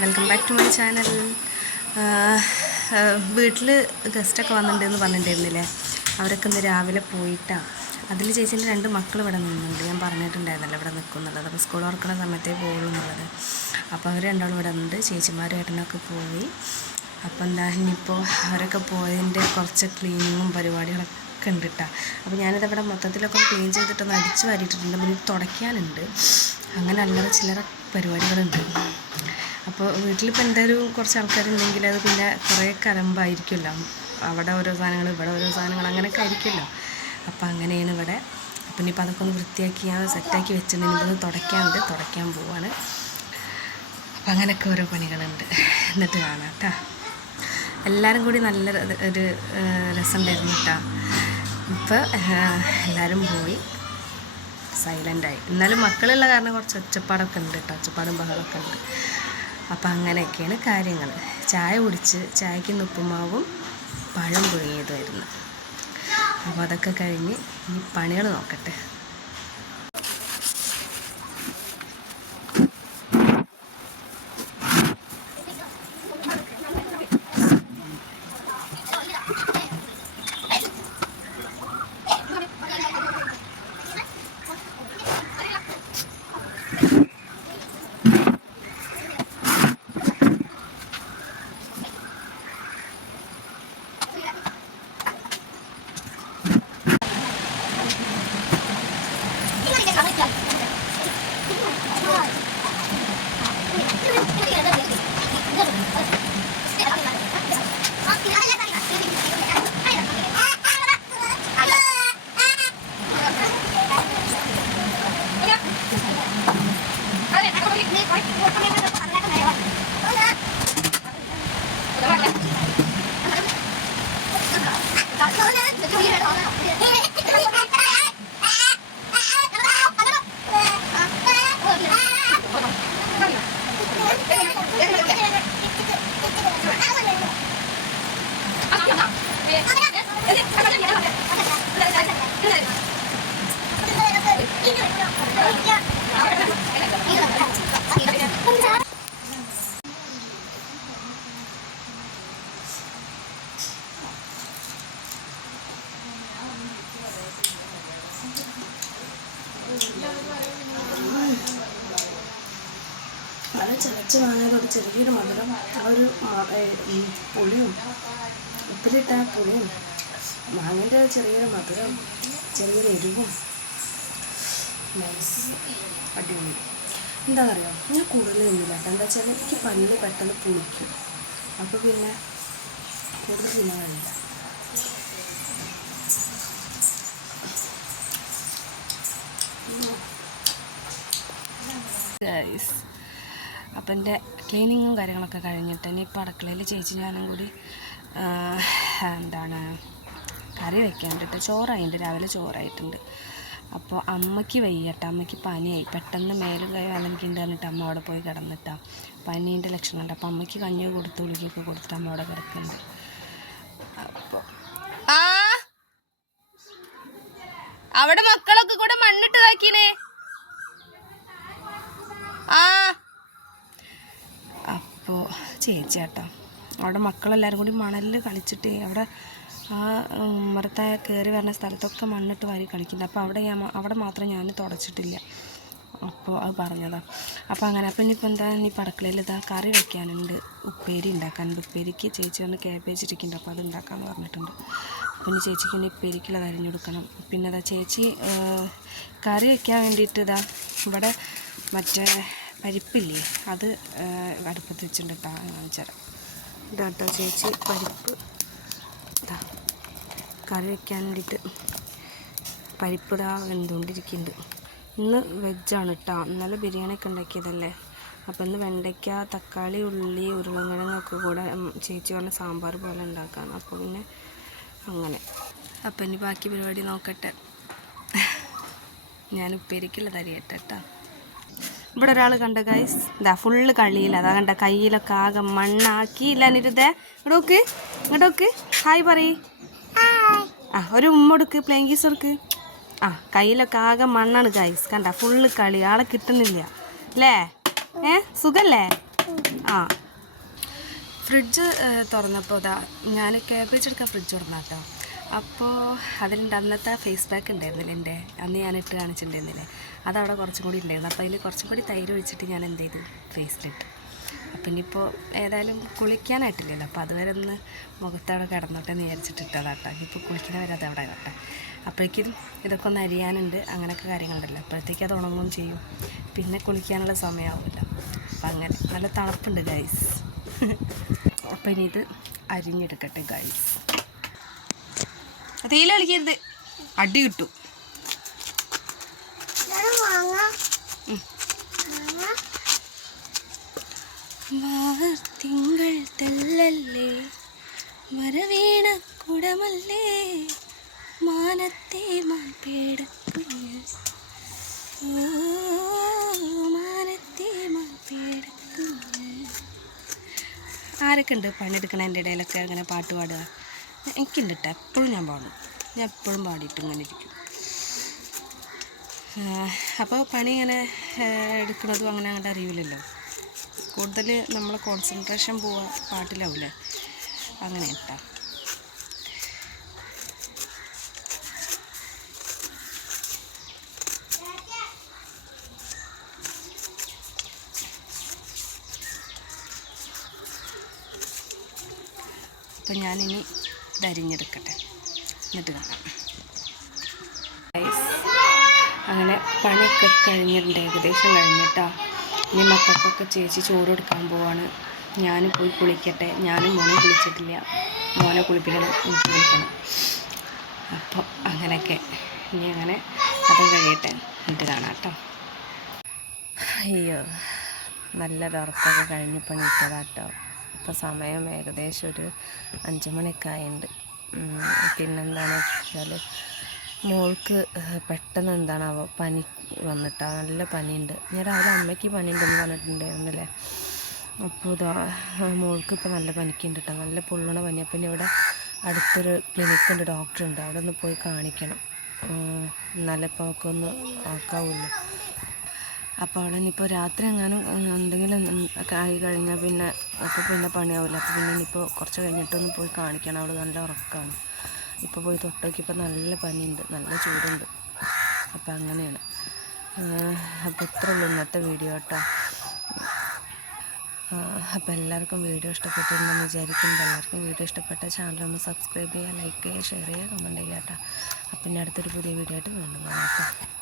Welcome back to my channel. വീട്ടിൽ ഗസ്റ്റൊക്കെ വന്നിട്ടുണ്ടെന്ന് പറഞ്ഞിട്ടുണ്ടായിരുന്നില്ലേ, അവരൊക്കെ ഇന്ന് രാവിലെ പോയിട്ടാണ്. അതിൽ ചേച്ചീൻ്റെ 2 മക്കൾ ഇവിടെ നിന്നുണ്ട്. ഞാൻ പറഞ്ഞിട്ടുണ്ടായിരുന്നല്ലോ ഇവിടെ നിൽക്കുന്നുള്ളത്. അപ്പോൾ സ്കൂൾ തുറക്കുന്ന സമയത്തേ പോകുള്ളൂ എന്നുള്ളത്. അപ്പോൾ അവർ രണ്ടാളും ഇവിടെ ഉണ്ട്. ചേച്ചിമാരും ഏട്ടനൊക്കെ പോയി. അപ്പോൾ എന്താ ഇനിയിപ്പോൾ അവരൊക്കെ പോയതിൻ്റെ കുറച്ച് ക്ലീനിങ്ങും പരിപാടികളൊക്കെ ഉണ്ട് കേട്ടോ. അപ്പോൾ ഞാനിതവിടെ മൊത്തത്തിലൊക്കെ ക്ലീൻ ചെയ്തിട്ടൊന്ന് അടിച്ച് വാരിയിട്ടിട്ടുണ്ട്. പിന്നെ തുടയ്ക്കാനുണ്ട്. അങ്ങനെ അല്ലറ ചില്ലറ പരിപാടികളുണ്ട്. അപ്പോൾ വീട്ടിലിപ്പോൾ എന്തായാലും കുറച്ച് ആൾക്കാരുണ്ടെങ്കിൽ അത് പിന്നെ കുറേ കലമ്പായിരിക്കുമല്ലോ. അവിടെ ഓരോ സാധനങ്ങൾ, ഇവിടെ ഓരോ സാധനങ്ങൾ, അങ്ങനെയൊക്കെ ആയിരിക്കുമല്ലോ. അപ്പോൾ അങ്ങനെയാണ് ഇവിടെ. അപ്പം ഇനിയിപ്പോൾ അതൊക്കെ ഒന്ന് വൃത്തിയാക്കി ഞാൻ സെറ്റാക്കി വെച്ചിട്ടുണ്ടെങ്കിൽ ഇതൊന്ന് തുടയ്ക്കാൻ പോവാണ്. അപ്പം അങ്ങനെയൊക്കെ ഓരോ പണികളുണ്ട്. എന്നിട്ട് കാണാം കേട്ടോ. എല്ലാവരും കൂടി നല്ല ഒരു രസമുണ്ടായിരുന്നു കേട്ടോ. ഇപ്പോൾ എല്ലാവരും പോയി സൈലൻ്റായി. എന്നാലും മക്കളുള്ള കാരണം കുറച്ച് ഒച്ചപ്പാടൊക്കെ ഉണ്ട് കേട്ടോ. ഒച്ചപ്പാടും ബഹളമൊക്കെ ഉണ്ട്. അപ്പം അങ്ങനെയൊക്കെയാണ് കാര്യങ്ങൾ. ചായ കുടിച്ച്, ചായക്ക് ഉപ്പുമാവും പഴം പുഴുങ്ങിയതുമായിരുന്നു. അപ്പോൾ അതൊക്കെ കഴിഞ്ഞ് ഇനി പണികൾ നോക്കട്ടെ. നല്ല ചിലച്ച് വാങ്ങാനൊരു ചെറിയൊരു മധുരം, ആ ഒരു പുളിയും, ഉപ്പിലിട്ട പുളിയും, മാങ്ങേൻ്റെ ചെറിയൊരു മധുരം, ചെറിയൊരു എരിവും, നൈസ്, അടിപൊളി. എന്താണെന്നറിയോ, ഞാൻ കൂടുതൽ തിന്നില്ല കേട്ടോ. എന്താ വെച്ചാൽ എനിക്ക് പല്ല് പെട്ടെന്ന് പുളിക്കും. അപ്പോൾ പിന്നെ കൂടുതൽ തിന്നാൻ കഴിയില്ല. ഗൈസ്, അപ്പം എൻ്റെ ക്ലീനിങ്ങും കാര്യങ്ങളൊക്കെ കഴിഞ്ഞിട്ട് ഇനിയിപ്പോൾ അടുക്കളയിൽ ചേച്ചി ഞാനും കൂടി കറി വയ്ക്കാണ്ടിട്ട് ചോറായിട്ടുണ്ട്. രാവിലെ ചോറായിട്ടുണ്ട്. അപ്പോൾ അമ്മയ്ക്ക് വയ്യട്ടോ, അമ്മയ്ക്ക് പനിയായി. പെട്ടെന്ന് മേലും കൈ വേദനയ്ക്കുണ്ട് പറഞ്ഞിട്ട് അമ്മ അവിടെ പോയി കിടന്നിട്ടാണ്. പനീൻ്റെ ലക്ഷണമുണ്ട്. അപ്പോൾ അമ്മയ്ക്ക് കഞ്ഞി കൊടുത്ത് ഗുളികയൊക്കെ കൊടുത്തിട്ട് അമ്മ അവിടെ കിടക്കുന്നുണ്ട്. അപ്പോൾ അവിടെ മക്കളൊക്കെ കൂടെ മണ്ണിട്ട് ഇതാക്കിനേ. അപ്പോൾ ചേച്ചി കേട്ടോ, അവിടെ മക്കളെല്ലാവരും കൂടി മണലിൽ കളിച്ചിട്ട് അവിടെ ആ മരത്തെ കയറി വരുന്ന സ്ഥലത്തൊക്കെ മണ്ണിട്ട് വാരി കളിക്കുന്നത്. അപ്പോൾ അവിടെ മാത്രം ഞാൻ തുടച്ചിട്ടില്ല. അപ്പോൾ അത് പറഞ്ഞതാണ്. അപ്പോൾ അങ്ങനെ. അപ്പോൾ ഇനിയിപ്പോൾ എന്താ, ഇനിയിപ്പോൾ അടുക്കളയിൽ ഇതാ കറി വയ്ക്കാനുണ്ട്, ഉപ്പേരി ഉണ്ടാക്കാനുണ്ട്. ഉപ്പേരിക്ക് ചേച്ചി വന്ന് കാബേജ് ഇരിക്കുന്നുണ്ട്. അപ്പോൾ അത് ഉണ്ടാക്കാമെന്ന് പറഞ്ഞിട്ടുണ്ട്. അപ്പോൾ ഇനി ചേച്ചിക്ക് ഇനി ഉപ്പേരിക്കുള്ളത് അരിഞ്ഞു കൊടുക്കണം. പിന്നെ ഇതാ ചേച്ചി കറി വയ്ക്കാൻ വേണ്ടിയിട്ട് ഇതാ ഇവിടെ മറ്റേ പരിപ്പില്ലേ, അത് അടുപ്പത്ത് വെച്ചിട്ടുണ്ട് കേട്ടോ. കാണിച്ചുതരാം. ഇതാട്ടോ ചേച്ചി പരിപ്പ് ഇതാ കറി വയ്ക്കാൻ വേണ്ടിയിട്ട് പരിപ്പ് ഇതാ വെന്തുകൊണ്ടിരിക്കുന്നുണ്ട്. ഇന്ന് വെജാണ് കേട്ടോ. ഇന്നലെ ബിരിയാണിയൊക്കെ ഉണ്ടാക്കിയതല്ലേ. അപ്പോൾ ഇന്ന് വെണ്ടയ്ക്ക, തക്കാളി, ഉള്ളി, ഉരുളക്കിഴങ്ങൊക്കെ കൂടെ ചേച്ചി പറഞ്ഞ സാമ്പാർ പോലെ ഉണ്ടാക്കാണ്. അപ്പോൾ പിന്നെ അങ്ങനെ. അപ്പോൾ ഇനി ബാക്കി പരിപാടി നോക്കട്ടെ. ഞാൻ ഉപ്പേരിക്കുള്ളത് അരിയട്ടെ കേട്ടോ. ഇവിടെ ഒരാൾ കണ്ട ഗൈസ്, ഇതാ ഫുള്ള് കളിയില്ല. അതാ കണ്ട കയ്യിലൊക്കെ ആകെ മണ്ണാക്കിയില്ല. എന്നിട്ടേ ഇങ്ങോട്ടോക്ക് ഹായ് പറയ്. ഒരു ഉമ്മ കൊടുക്ക്, പ്ലേയിങ് കീസ് കൊടുക്ക്. കയ്യിലൊക്കെ ആകെ മണ്ണാണ് ഗൈസ്. കണ്ട ഫുള്ള് കളി, ആളെ കിട്ടുന്നില്ല അല്ലേ? സുഖല്ലേ? ആ ഫ്രിഡ്ജ് തുറന്നപ്പോൾ ഇതാ ഞാൻ കാബേജ് എടുക്കാൻ ഫ്രിഡ്ജ് തുറന്നാട്ടോ. അപ്പോൾ അതിലുണ്ട് അന്നത്തെ ഫേസ് പാക്ക് ഉണ്ടായിരുന്നില്ല എൻ്റെ, അന്ന് ഞാൻ ഇട്ട് കാണിച്ചിട്ടുണ്ടായിരുന്നില്ലേ, അതവിടെ കുറച്ചും കൂടി ഉണ്ടായിരുന്നു. അപ്പോൾ അതിൽ കുറച്ചും കൂടി തൈര് ഒഴിച്ചിട്ട് ഞാൻ എന്ത് ചെയ്തു, ഫേസിലിട്ട്. അപ്പം ഇനിയിപ്പോൾ ഏതായാലും കുളിക്കാനായിട്ടില്ലല്ലോ, അപ്പോൾ അതുവരെ ഒന്ന് മുഖത്തവിടെ കിടന്നോട്ടെ എന്ന് വിചാരിച്ചിട്ടിട്ടതാട്ടോ. ഇനിയിപ്പോൾ കുളിക്കുന്ന വരെ അതവിടെ കേട്ടെ. അപ്പോഴേക്കും ഇതൊക്കെ ഒന്ന് അരിയാനുണ്ട്, അങ്ങനെയൊക്കെ കാര്യങ്ങളുണ്ടല്ലോ. അപ്പോഴത്തേക്കും അത് ഉണങ്ങുകയും ചെയ്യും, പിന്നെ കുളിക്കാനുള്ള സമയമാവില്ല. അപ്പം അങ്ങനെ നല്ല തണുപ്പുണ്ട് ഗൈസ്. അപ്പം ഇനി ഇത് അരിഞ്ഞെടുക്കട്ടെ ഗൈസ്. തീയില കളിക്കരുത്, അടി കിട്ടും. തിങ്കൾ തെല്ലല്ലേ വരവീണ കുടമല്ലേ മാനത്തെ മാൻപേടക്കുഞ്ഞ്, മാനത്തെ മാൻപേടക്കുഞ്ഞ്. ആരൊക്കെ ഉണ്ട് പണിയെടുക്കണതിൻ്റെ ഇടയിലൊക്കെ അങ്ങനെ പാട്ട് പാടുക? എനിക്കുണ്ട് കേട്ടോ, എപ്പോഴും ഞാൻ പാടും. ഞാൻ എപ്പോഴും പാടിയിട്ട് ഇങ്ങനെ ഇരിക്കും. അപ്പോൾ പണി ഇങ്ങനെ എടുക്കുന്നതും അങ്ങനെ അങ്ങോട്ട് അറിയില്ലല്ലോ. കൂടുതൽ നമ്മൾ കോൺസെൻട്രേഷൻ പോവുക പാട്ടിലാവില്ലേ, അങ്ങനെ കേട്ടോ. അപ്പം ഞാനിനി ഇതരിഞ്ഞെടുക്കട്ടെ, എന്നിട്ട് കാണാം. അങ്ങനെ പണിയൊക്കെ കഴിഞ്ഞിട്ടുണ്ട്, ഏകദേശം കഴിഞ്ഞിട്ടാ. ഇനി മക്കൾക്കൊക്കെ ചേച്ചി ചോറ് കൊടുക്കാൻ പോവാണ്. ഞാൻ പോയി കുളിക്കട്ടെ. ഞാനും മോനെ കുളിച്ചിട്ടില്ല, മോനെ കുളിപ്പിക്കണം, എനിക്ക് കുളിക്കണം. അപ്പോൾ അങ്ങനെയൊക്കെ ഇനി അങ്ങനെ അതും കഴിയട്ടെ, എന്നിട്ട് കാണാം കേട്ടോ. അയ്യോ, നല്ലൊരു ഉറക്കമൊക്കെ കഴിഞ്ഞ് പണിയിട്ടതാട്ടോ. ഇപ്പോൾ സമയം ഏകദേശം ഒരു 5 മണിയൊക്കെ ആയിട്ടുണ്ട്. പിന്നെന്താണെന്ന് വെച്ചാൽ മോൾക്ക് പെട്ടെന്ന് എന്താണാവോ പനി വന്നിട്ടാ, നല്ല പനിയുണ്ട്. ഞാൻ രാവിലെ അമ്മയ്ക്ക് പനിയുണ്ടെന്ന് പറഞ്ഞിട്ടുണ്ടായിരുന്നില്ലേ. അപ്പോൾ ഇതാ മോൾക്ക് ഇപ്പോൾ നല്ല പനിക്കുണ്ട് കേട്ടോ, നല്ല പൊള്ളണ പനി. അപ്പം ഇനി ഇവിടെ അടുത്തൊരു ക്ലിനിക്കുണ്ട്, ഡോക്ടറുണ്ട്, അവിടെ ഒന്ന് പോയി കാണിക്കണം. എന്നാലേ ഇപ്പോൾ അവൾക്ക് ഒന്ന് ആക്കാവുള്ളൂ. അപ്പോൾ അവിടെ ഇനിയിപ്പോൾ രാത്രി എങ്ങാനും എന്തെങ്കിലും ആയി കഴിഞ്ഞാൽ പിന്നെ അപ്പോൾ പിന്നെ പണിയാവില്ല. അപ്പോൾ പിന്നെ ഇനിയിപ്പോൾ കുറച്ച് കഴിഞ്ഞിട്ടൊന്ന് പോയി കാണിക്കണം. അവിടെ നല്ല ഉറക്കമാണ്. ഇപ്പോൾ പോയി തൊട്ടോക്കിയപ്പോൾ നല്ല പനിയുണ്ട്, നല്ല ചൂടുണ്ട്. അപ്പോൾ അങ്ങനെയാണ്. അപ്പോൾ ഇത്രേ ഉള്ളൂ ഇന്നത്തെ വീഡിയോ കേട്ടോ. അപ്പോൾ എല്ലാവർക്കും വീഡിയോ ഇഷ്ടപ്പെട്ടിട്ടുണ്ടെന്ന് വിചാരിക്കുന്നത്. എല്ലാവർക്കും വീഡിയോ ഇഷ്ടപ്പെട്ട ചാനലൊന്ന് സബ്സ്ക്രൈബ് ചെയ്യുക, ലൈക്ക് ചെയ്യുക, ഷെയർ ചെയ്യുക, കമൻറ്റ് ചെയ്യുക കേട്ടോ. അപ്പം ഇനി അടുത്തൊരു പുതിയ വീഡിയോ ആയിട്ട് വീണ്ടും കാണാം കേട്ടോ.